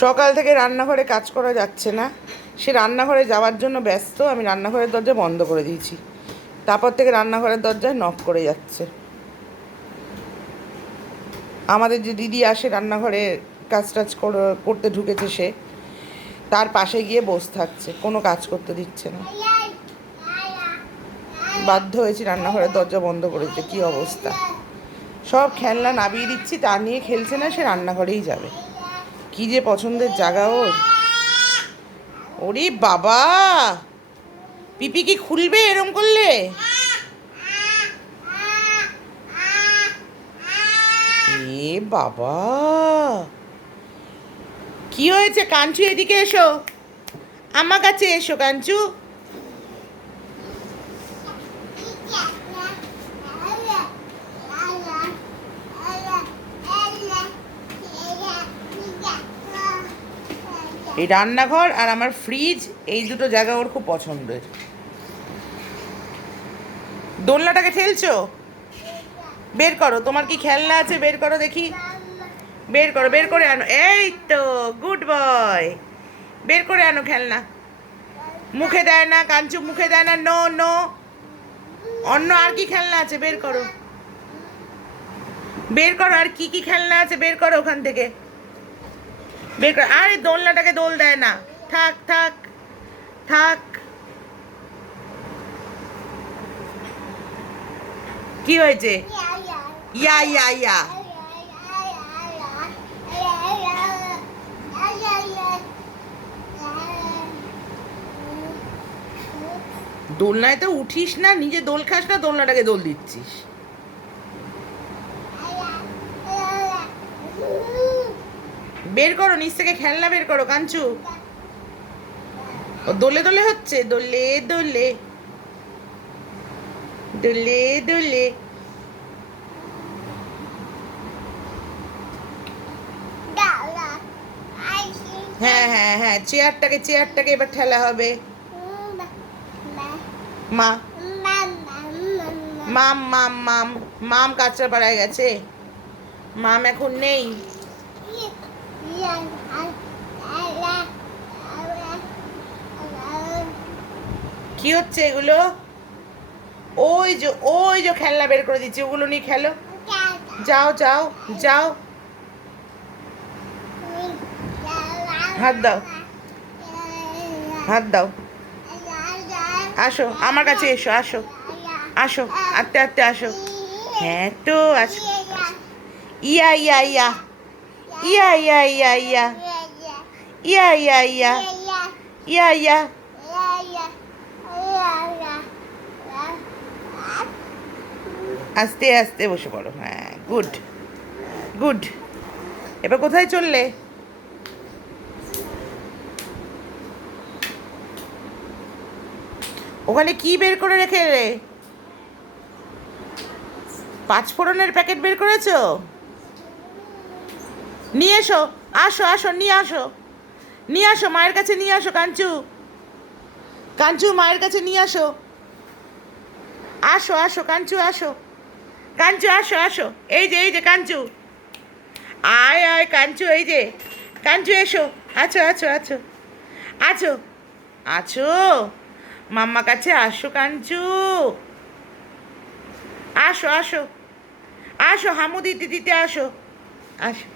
সকাল থেকে রান্নাঘরে কাজ করা যাচ্ছে না, সে রান্নাঘরে যাওয়ার জন্য ব্যস্ত। আমি রান্নাঘরের দরজা বন্ধ করে দিয়েছি, তারপর থেকে রান্নাঘরের দরজায় নক করে যাচ্ছে। আমাদের যে দিদি আসে রান্নাঘরে কাজ টাজ করতে ঢুকেছে, সে তার পাশে গিয়ে বসে থাকছে, কোনো কাজ করতে দিচ্ছে না। বাধ্য হয়েছি রান্নাঘরের দরজা বন্ধ করে দিতে। কী অবস্থা! সব খেলনা নামিয়ে দিচ্ছি, তা নিয়ে খেলছে না, সে রান্নাঘরেই যাবে। কি যে পছন্দের জায়গা ওর! ওরে বাবা, পিপি কি খুলবে এরম করলে? এ বাবা, কি হয়েছে? কাঞ্চু এদিকে এসো, আমার কাছে এসো কাঞ্চু। এই রান্নাঘর আর আমার ফ্রিজ, এই দুটো জায়গা ওর খুব পছন্দের। দোলনাটাকে ঠেলছো? বের করো, তোমার কি খেলনা আছে বের করো দেখি। বের করো, বের করে আনো। এই তো, গুড বয়। বের করে আনো খেলনা। মুখে দেয় না কাঞ্চু, মুখে দেয় না। নো নো, অন্য আর কি খেলনা আছে বের করো। বের করো, আর কি কি খেলনা আছে বের করো ওখান থেকে। বের করো। আরে দোলনাটাকে দোল দেয় না। থাক থাক থাক। কি হয়েছে? ইয়া ইয়া ইয়া। দোলনায় তো উঠিস না, নিজে দোল খাস না, দোলনাটাকে দোল দিচ্ছিস। বের করো, নিচ থেকে খেলনা বের করো কাঞ্চু। ও দোলে দোলে হচ্ছে, দোলে দোলে দোলে দোলে। হ্যাঁ হ্যাঁ হ্যাঁ, চেয়ারটাকে এবার ঠেলা হবে। মা মাম মাম মাম মাম কাঁচরাপাড়ায় গেছে, মাম এখন নেই। কি হচ্ছে এগুলো? ওই যে খেলনা বের করে দিচ্ছি, ওগুলো নিয়ে খেলো। যাও যাও যাও। হাত দাও, হাত দাও। আসো আমার কাছে, এসো, আসো আসো, আস্তে আস্তে আসো। হ্যাঁ তো আসো। ইয়া ইয়া ইয়া ইয়া ইয়া ইয়া ইয়া ইয়া ইয়া ইয়া ইয়া ইয়া। আস্তে আস্তে বসে পড়ো। হ্যাঁ, গুড গুড। এবার কোথায় চললে? ওখানে কি বের করে রেখে রে? পাঁচফোড়নের প্যাকেট বের করেছো? নিয়ে এসো, আসো আসো, নিয়ে আসো, নিয়ে আসো মায়ের কাছে, নিয়ে আসো কাঞ্চু। কাঞ্চু মায়ের কাছে নিয়ে আসো। আসো আসো কাঞ্চু, আসো কাঞ্চু, আসো আসো। এই যে কাঞ্চু, আয় আয় কাঞ্চু, এই যে কাঞ্চু, এসো। আছো আছো আছো আছো আছো, মাম্মা কাছে আসো কাঞ্চু। আসো আসো আসো, হামু দিতে দিতে আসো। আসো।